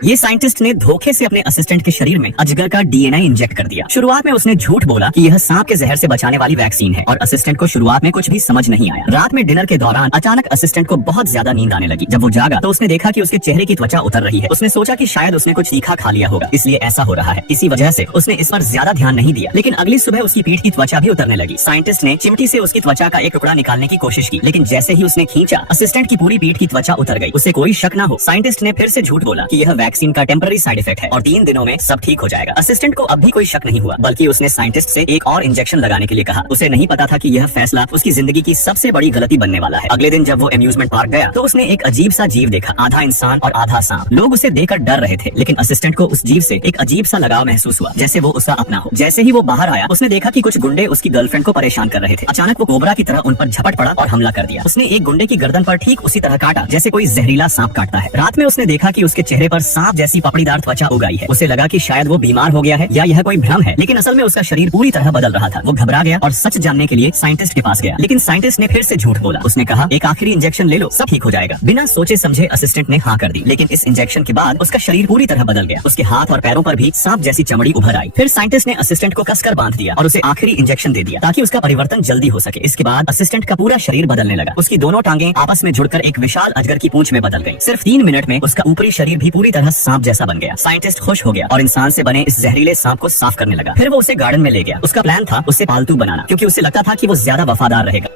ये साइंटिस्ट ने धोखे से अपने असिस्टेंट के शरीर में अजगर का डीएनए इंजेक्ट कर दिया। शुरुआत में उसने झूठ बोला कि यह सांप के जहर से बचाने वाली वैक्सीन है और असिस्टेंट को शुरुआत में कुछ भी समझ नहीं आया। रात में डिनर के दौरान अचानक असिस्टेंट को बहुत ज्यादा नींद आने लगी। जब वो जागा तो उसने देखा कि उसके चेहरे की त्वचा उतर रही है। उसने सोचा कि शायद उसने कुछ तीखा खा लिया होगा, इसलिए ऐसा हो रहा है। इसी वजह से उसने इस पर ज्यादा ध्यान नहीं दिया। लेकिन अगली सुबह उसकी पीठ की त्वचा भी उतरने लगी। साइंटिस्ट ने चिमटी से उसकी त्वचा का एक टुकड़ा निकालने की कोशिश की, लेकिन जैसे ही उसने खींचा असिस्टेंट की पूरी पीठ की त्वचा उतर गई। उसे कोई शक न हो, साइंटिस्ट ने फिर से झूठ बोला कि यह वैक्सीन का टेम्पररी साइड इफेक्ट है और 3 दिनों में सब ठीक हो जाएगा। असिस्टेंट को अब भी कोई शक नहीं हुआ, बल्कि उसने साइंटिस्ट से एक और इंजेक्शन लगाने के लिए कहा। उसे नहीं पता था कि यह फैसला उसकी जिंदगी की सबसे बड़ी गलती बनने वाला है। अगले दिन जब वो अम्यूजमेंट पार्क गया तो उसने एक अजीब सा जीव देखा, आधा इंसान और आधा सांप। लोग उसे देखकर डर रहे थे, लेकिन असिस्टेंट को उस जीव से एक अजीब सा लगाव महसूस हुआ, जैसे वो उसका अपना हो। जैसे ही वो बाहर आया उसने देखा कि कुछ गुंडे उसकी गर्लफ्रेंड को परेशान कर रहे थे। अचानक वो कोबरा की तरह उन पर झपट पड़ा और हमला कर दिया। उसने एक गुंडे की गर्दन पर ठीक उसी तरह काटा जैसे कोई जहरीला सांप काटता है। रात में उसने देखा कि उसके चेहरे पर सांप जैसी पपड़ीदार त्वचा उग आई है। उसे लगा कि शायद वो बीमार हो गया है या यह कोई भ्रम है, लेकिन असल में उसका शरीर पूरी तरह बदल रहा था। वो घबरा गया और सच जानने के लिए साइंटिस्ट के पास गया, लेकिन साइंटिस्ट ने फिर से झूठ बोला। उसने कहा एक आखिरी इंजेक्शन ले लो, सब ठीक हो जाएगा। बिना सोचे समझे असिस्टेंट ने हाँ कर दी, लेकिन इस इंजेक्शन के बाद उसका शरीर पूरी तरह बदल गया। उसके हाथ और पैरों पर भी सांप जैसी चमड़ी उभर आई। फिर साइंटिस्ट ने असिस्टेंट को कसकर बांध दिया और उसे आखिरी इंजेक्शन दे दिया ताकि उसका परिवर्तन जल्दी हो सके। इसके बाद असिस्टेंट का पूरा शरीर बदलने लगा। उसकी दोनों टांगे आपस में जुड़कर एक विशाल अजगर की पूंछ में बदल गई। सिर्फ 3 मिनट में उसका ऊपरी शरीर भी पूरी तरह सांप जैसा बन गया। साइंटिस्ट खुश हो गया और इंसान से बने इस जहरीले सांप को साफ करने लगा। फिर वो उसे गार्डन में ले गया। उसका प्लान था उसे पालतू बनाना, क्योंकि उसे लगता था कि वो ज्यादा वफादार रहेगा।